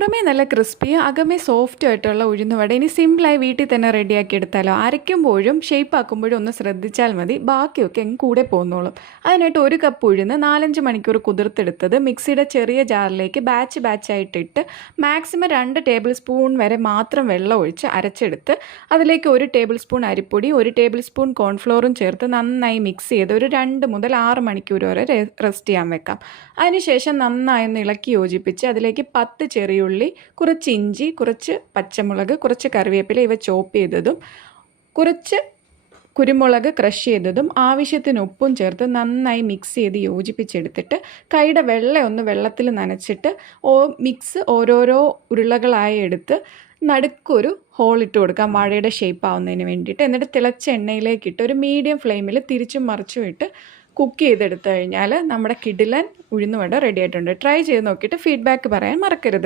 പുറമേ നല്ല ക്രിസ്പിയും അകമേ സോഫ്റ്റും ആയിട്ടുള്ള ഉഴുന്നുവട ഇനി സിമ്പിളായി വീട്ടിൽ തന്നെ റെഡിയാക്കി എടുത്താലോ. അരയ്ക്കുമ്പോഴും ഷേപ്പ് ആക്കുമ്പോഴും ഒന്ന് ശ്രദ്ധിച്ചാൽ മതി, ബാക്കിയൊക്കെ അങ്ങ് കൂടെ പോന്നോളും. അതിനായിട്ട് 1 കപ്പ് ഉഴുന്ന് 4-5 മണിക്കൂർ കുതിർത്തെടുത്തത് മിക്സിയുടെ ചെറിയ ജാറിലേക്ക് ബാച്ചായിട്ടിട്ട് മാക്സിമം 2 ടേബിൾ സ്പൂൺ വരെ മാത്രം വെള്ളം ഒഴിച്ച് അരച്ചെടുത്ത് അതിലേക്ക് 1 ടേബിൾ സ്പൂൺ അരിപ്പൊടി 1 ടേബിൾ സ്പൂൺ കോൺഫ്ലോറും ചേർത്ത് നന്നായി മിക്സ് ചെയ്ത് ഒരു 2 മുതൽ 6 മണിക്കൂർ വരെ റെസ്റ്റ് ചെയ്യാൻ വെക്കാം. അതിനുശേഷം നന്നായി ഒന്ന് ഇളക്കി യോജിപ്പിച്ച് അതിലേക്ക് 10 ചെറിയുള്ളി, കുറച്ച് ഇഞ്ചി, കുറച്ച് പച്ചമുളക്, കുറച്ച് കറിവേപ്പില ഇവ ചോപ്പ് ചെയ്തതും കുറച്ച് കുരുമുളക് ക്രഷ് ചെയ്തതും ആവശ്യത്തിന് ഉപ്പും ചേർത്ത് നന്നായി മിക്സ് ചെയ്ത് യോജിപ്പിച്ചെടുത്തിട്ട് കൈയുടെ വെള്ളത്തിൽ നനച്ചിട്ട് മിക്സ് ഓരോരോ ഉരുളകളായി എടുത്ത് നടുക്കൊരു ഹോളിട്ട് കൊടുക്കാം വാഴയുടെ ഷേപ്പ് ആവുന്നതിന് വേണ്ടിയിട്ട്. എന്നിട്ട് തിളച്ച എണ്ണയിലേക്കിട്ട് ഒരു മീഡിയം ഫ്ലെയിമിൽ തിരിച്ചും മറിച്ചും ഇട്ട് കുക്ക് ചെയ്തെടുത്തു കഴിഞ്ഞാൽ നമ്മുടെ കിടിലൻ ഉഴുന്നുവട റെഡി ആയിട്ടുണ്ട്. ട്രൈ ചെയ്ത് നോക്കിയിട്ട് ഫീഡ്ബാക്ക് പറയാൻ മറക്കരുത്.